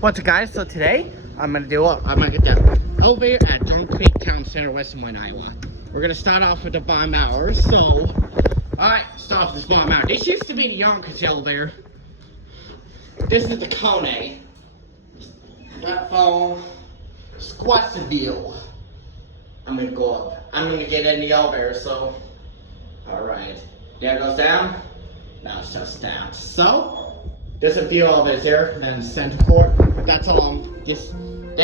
What's up, guys? So today I'm gonna get the elevator at Drum Creek Town Center, West Des Moines, Iowa. We're gonna start off with the bottom hour. So, alright, start off with this bottom hour. This used to be the Yonkers elevator. This is the Kone. Platform Squattsville. I'm gonna go up. I'm gonna get in the elevator. So, alright. There it goes down. Now it's just down. So. There's a few elevators there, and then the center court. That's all. Just the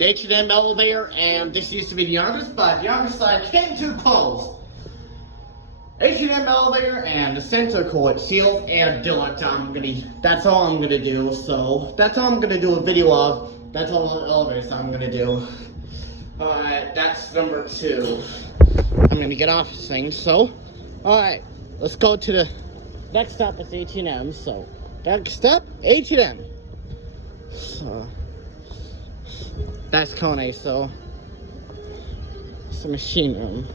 H&M elevator, and this used to be the Yonkers, but the Yonkers side came too close. H&M elevator and the center court sealed and Dillard. That's all I'm gonna do. So that's all I'm gonna do a video of. That's all the elevators I'm gonna do. Alright, that's number 2. I'm gonna get off this thing. So, alright, let's go to the. Next stop is H&M, so next stop, H&M. So that's Kone, so it's the machine room.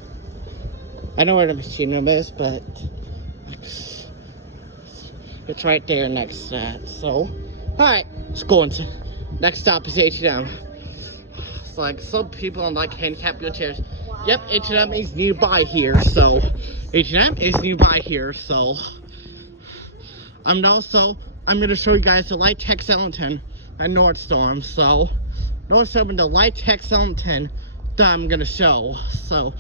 I know where the machine room is, but it's right there next to that. So, alright, let's go into next stop is H&M. It's like some people on like handicap wheelchairs. Yep, H&M is nearby here, so H&M is nearby here, so I'm gonna show you guys the Litex Ellington at Nordstrom. So Nordstrom and the Litex Ellington that I'm gonna show. So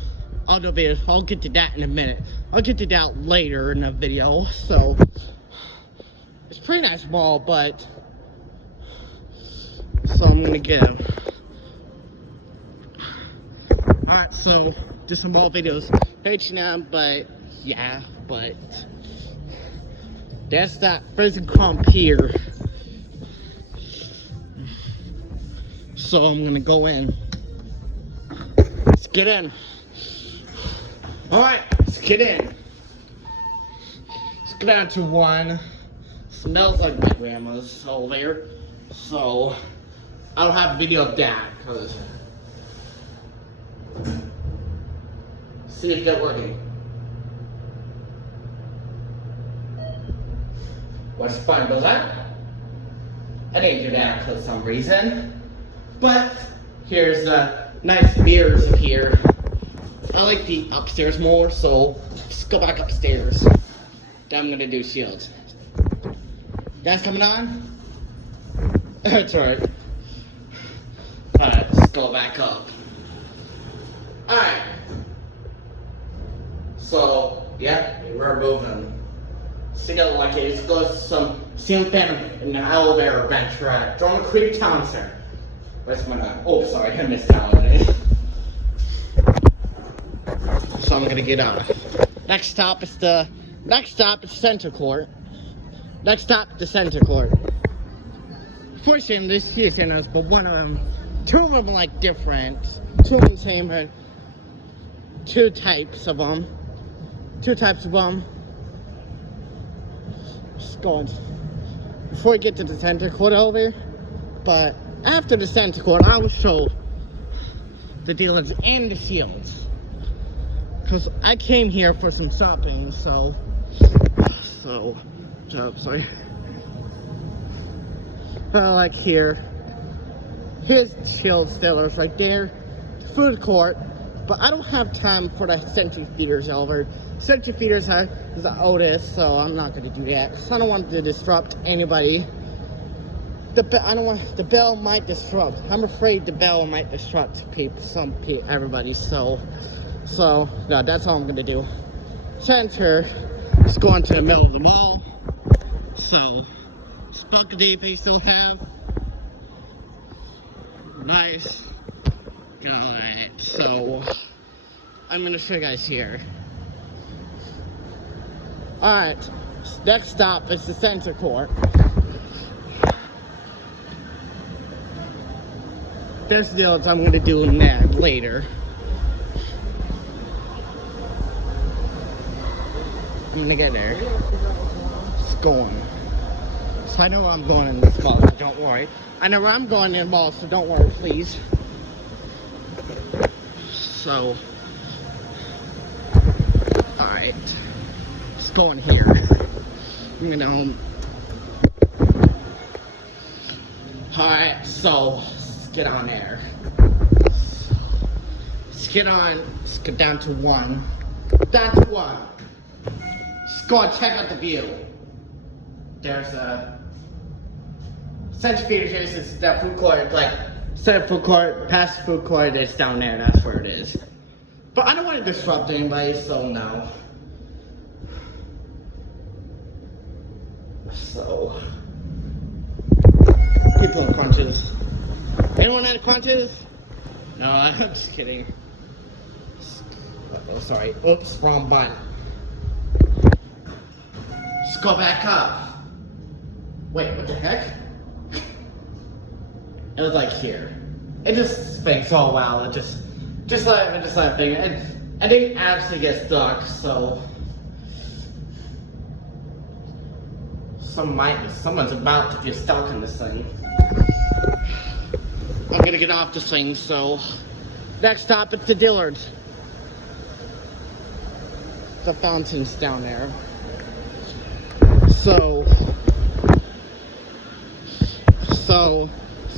I'll get to that in a minute. I'll get to that later in the video. So it's pretty nice mall, but so I'm gonna get them. Alright, so just some mall videos. H&M, but yeah, but that's that frozen crump here. So I'm gonna go in. Let's get in. Alright, let's get in. Let's go down to one. Smells like my grandma's elevator. So I don't have a video of that because see if they're working. What's fun goes on? I didn't do that for some reason. But here's nice mirrors in here. I like the upstairs more, so let's go back upstairs. Then I'm gonna do shields. That's coming on? That's alright. Alright, let's go back up. Alright. So, yeah, we're moving. Together like it. Let's go to some ceiling fan in the elevator adventure at Drum Creek Town Center. Where's my name? Oh, sorry, I missed that one. So I'm gonna get out. Next stop is Center Court. Next stop, the Center Court. Fortunately, there's two centers, but two of them are like different. Two of them same, but two types of them. Going before we get to the center court elevator, but after the center court I will show the dealers and the shields because I came here for some shopping. So sorry. Like here's the shield dealers right there, the food court. But I don't have time for the Century Feeders elevator. Century Feeders is the oldest, so I'm not gonna do that. Cause I don't want to disrupt anybody. The bell might disrupt. I'm afraid the bell might disrupt everybody. So no, that's all I'm gonna do. Center is going to the middle of the mall. So Spaghetti they still have. Nice. Alright, so I'm gonna show you guys here. Alright, next stop is the center court. There's the deals I'm gonna do later. I'm gonna get there. It's going. So I know where I'm going in this mall, so don't worry. I know where I'm going in the mall, so don't worry, please. So, alright, let's go in here. I'm gonna Alright, so let's get on there. Let's get down to 1. Down to 1. Let's go and check out the view. There's a centrifuge. This is the food court, like, instead of food court, past food court, it's down there, that's where it is. But I don't want to disrupt anybody, so no. So, people in crunches. Anyone at crunches? No, I'm just kidding. Oh, sorry. Oops, wrong button. Let's go back up. Wait, what the heck? It was like here. It just thinks, oh wow, it just let it thing. And I didn't actually get stuck, so someone's about to get stuck in this thing. I'm gonna get off this thing, so next stop it's the Dillards. The fountain's down there. So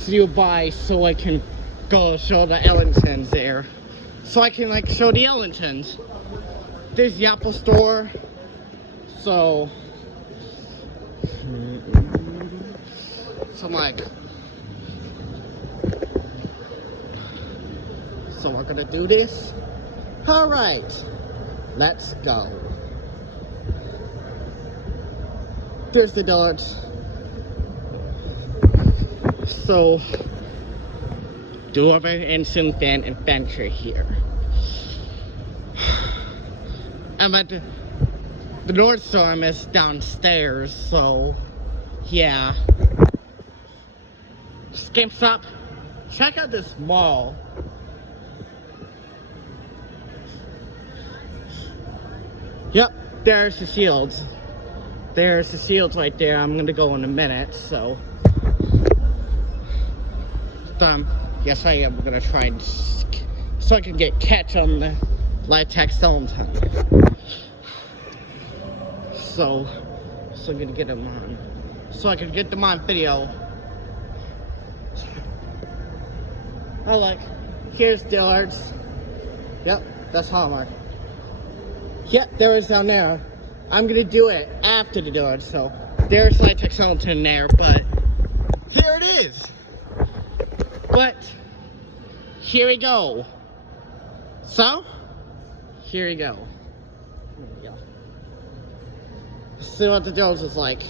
you buy so I can go show the Ellingtons there. So I can like show the Ellingtons. There's the Apple Store. So I'm like, so we're gonna do this? Alright, let's go. There's the Dillards. So, Dover Instant Fan Adventure here. I'm at the Nordstorm is downstairs, so yeah. GameStop, check out this mall. Yep, there's the Shields. There's the Shields right there. I'm gonna go in a minute, so. Yes, I am gonna try and so I can catch on the Litex Ellington. So I'm gonna get them on. So I can get them on video. Oh look, here's Dillard's. Yep, that's Hallmark. Yep, there is down there. I'm gonna do it after the Dillard's, so there's Litex Ellington there, but here it is. But here we go. So here we go. See what the Dillard's is like.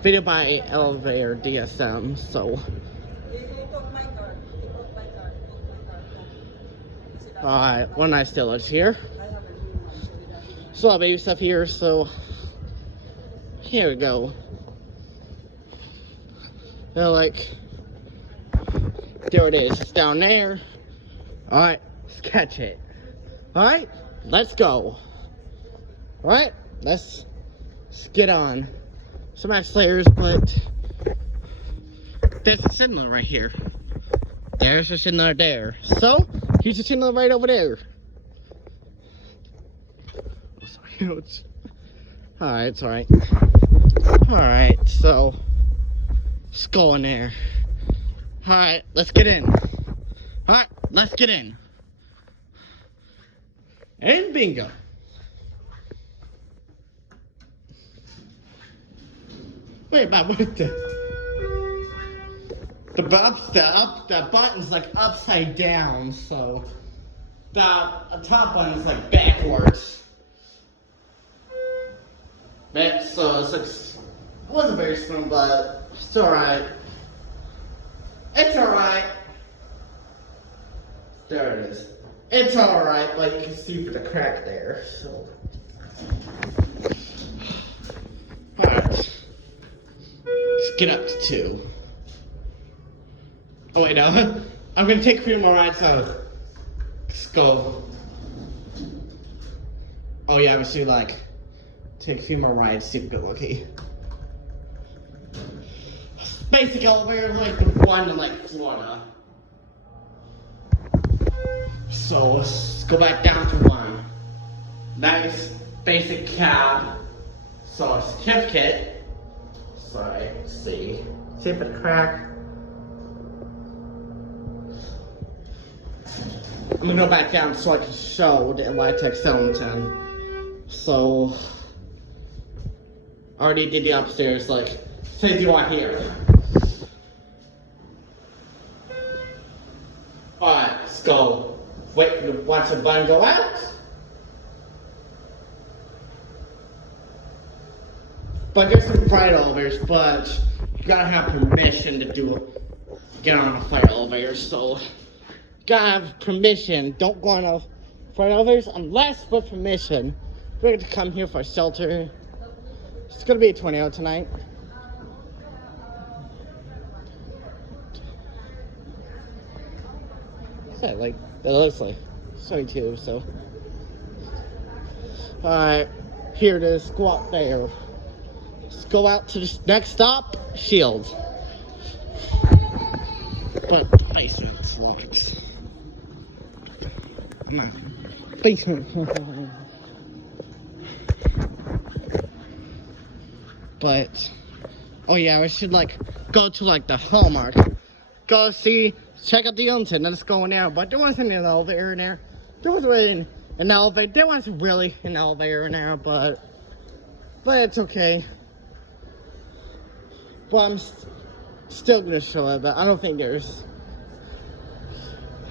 Video by Elevator DSM. So alright, one nice Dillard's here. So a lot of baby stuff here, so here we go. They're like, there it is, it's down there. Alright, let's catch it. Alright, let's go. Alright, let's get on. Some nice layers, but there's a Schindler right here. There's a Schindler there. So, here's a Schindler right over there. Oh, sorry. Alright, it's alright. Alright, so let's go in there. Alright, let's get in. Alright, let's get in. And bingo. Wait, Bob, what the button's like upside down, so the top button's like backwards. So it's like, it wasn't very smooth, but it's alright. It's alright. There it is. It's alright, but you can see for the crack there, so. Alright. Let's get up to 2. Oh wait, no. I'm gonna take a few more rides out. Let's go. Oh yeah, we should like take a few more rides, see if we get lucky. Basic elevator like the one in like Florida. So let's go back down to 1. Nice basic cab. So a certificate. Sorry, let's see. See if it crack. I'm gonna go back down so I can show the Litex Ellington. So already did the upstairs, like, say you are here. Alright, let's go. Wait for the watch the button go out. But there's some flight elevators, but you gotta have permission to get on a flight elevator, so you gotta have permission. Don't go on a flight elevators unless with permission. We're gonna come here for shelter. It's gonna be a tornado tonight. Yeah, like that looks like 22, so. Alright, here it is, go out there. Let's go out to the next stop, Shields. But the basement's locked. Come on. Basement. But, oh yeah, we should like go to like the Hallmark. Go see, check out the Ellington, let's go in there. But there wasn't an elevator in there. There wasn't really an elevator. There wasn't really an elevator in there, but it's okay. But I'm still gonna show it, but I don't think there's.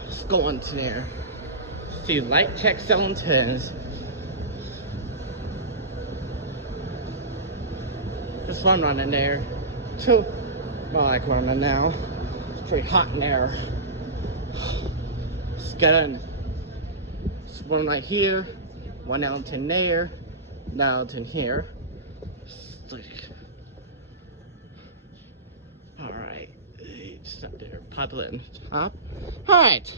Let's go into there. See, Litex Ellingtons. There's one running there. Two. I like running now. It's pretty hot in there. Let's get in. There's one right here. One Ellington there. An Ellington here. Alright. It's not there. Pop it in the top. Alright.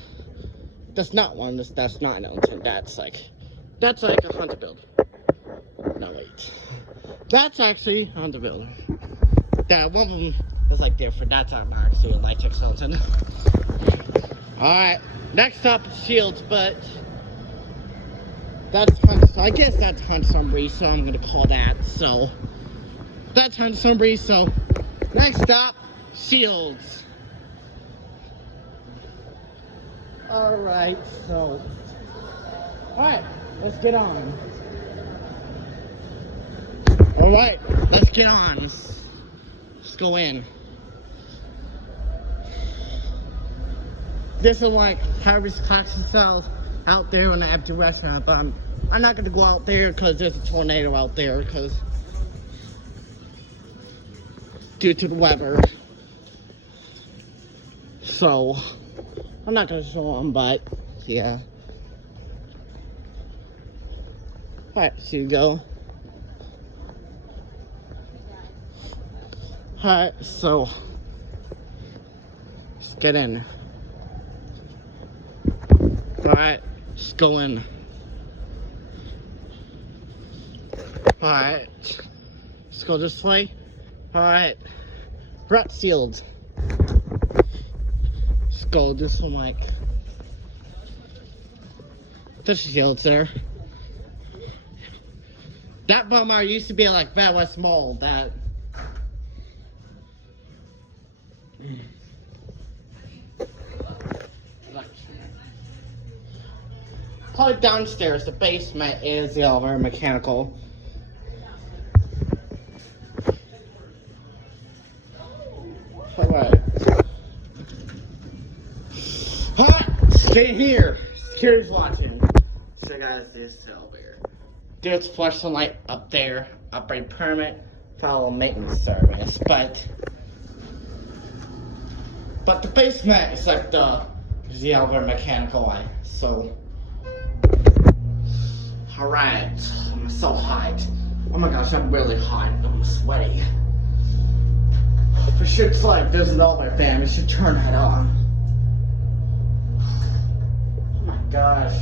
That's not one. That's not an Ellington. That's like a Hunter builder. No, wait. That's actually on the builder. That one of them is like different. That's not actually a Litex Ellington. Alright, next up is Shields, but that's Hunt. I guess that's Hunt Sunbury, so I'm gonna call that. So that's Hunt Sunbury. So next up, Shields. Alright, so alright, let's get on. Alright, let's get on. Let's go in. This is like Harvey's Classic Cells out there in the empty restaurant, but I'm not gonna go out there because there's a tornado out there because due to the weather. So I'm not gonna show them, but yeah. Alright, so you go. Alright, so let's get in. Alright, let's go in. Alright, let's go this way. Alright, rat sealed. Let's go do some like. There's shields there. That bummer used to be like Bad West Mall. That. Probably downstairs, the basement is the elevator mechanical. Alright. Stay here. Security's watching. So guys, this elevator. There's flashing light up there. Operating permit. Follow maintenance service. But the basement is like the elevator mechanical line. So alright. I'm so hot. Oh my gosh, I'm really hot. I'm sweaty. For sure, it's like there's an elevator fan. We should turn that on. Oh my gosh.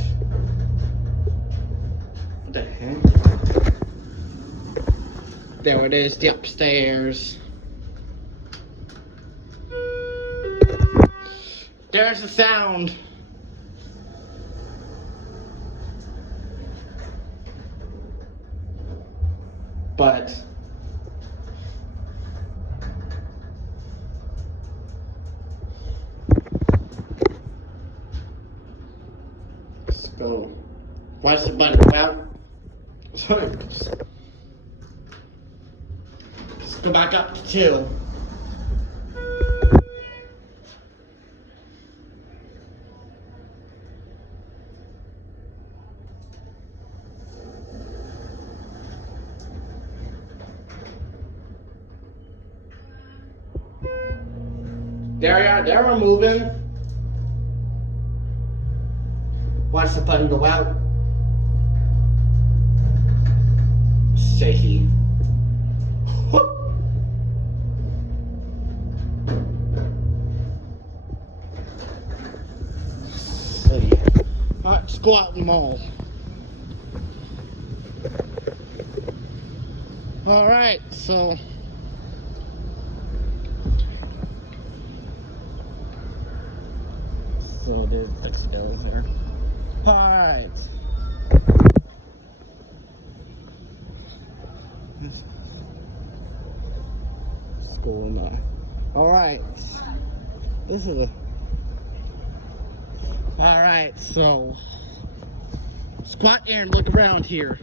What the heck? There it is, the upstairs. There's the sound. but let's go. Watch the button about. Sorry. Let's go back up to 2. There we're moving. Watch the button go out. Shaky. See. Alright, let's go out in the mall. Alright, so there's exit there. Alright. School now. Alright. This is alright, so squat there and look around here.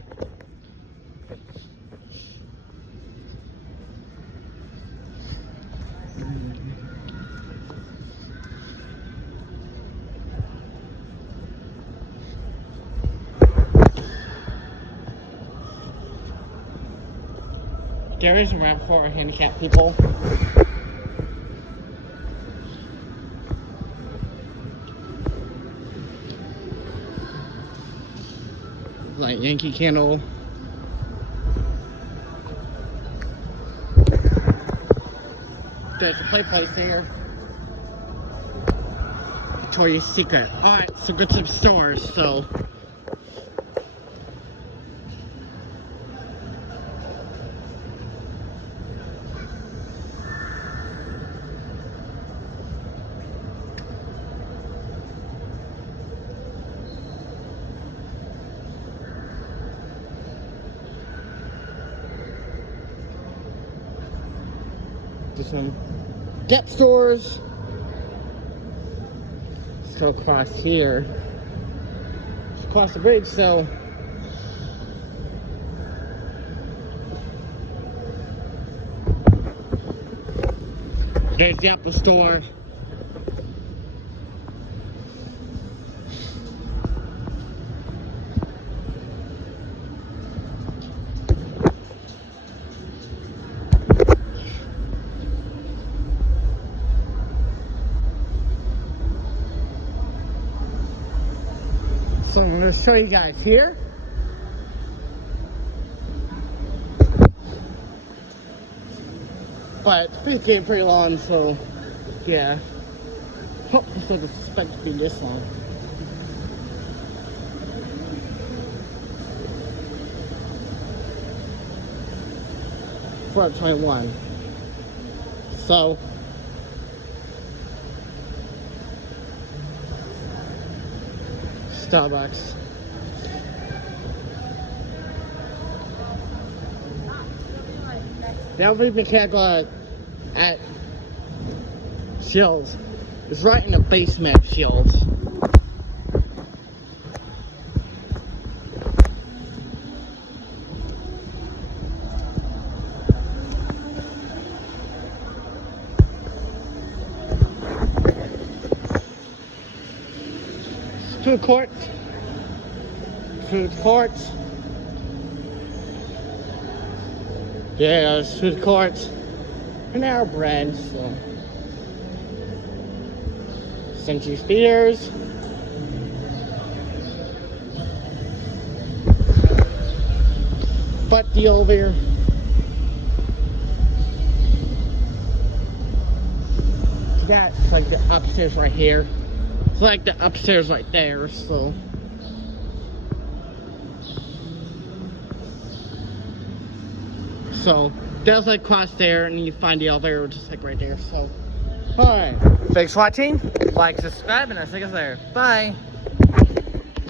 There is a ramp for handicapped people. Like Yankee Candle. There's a play place there. Victoria's Secret. Alright, so go to the stores, so. Some Gap stores. Let's go across here. Let's cross the bridge, so there's the Apple store. So I'm going to show you guys here. But it's getting pretty long, so yeah. Oh, looks like it's expected to be this long. For 21. So Starbucks. That would be mechanical at Shields. It's right in the basement of Shields. Food court. Food court. Yeah, it's food court. Panera Bread, so. St. Jude Theaters. But the elevator. That's like the upstairs right here. It's like the upstairs right there, so. So, there's like across there, and you find the elevator just like right there, so. Alright. Thanks for watching. Like, subscribe, and I'll see you guys later. Bye.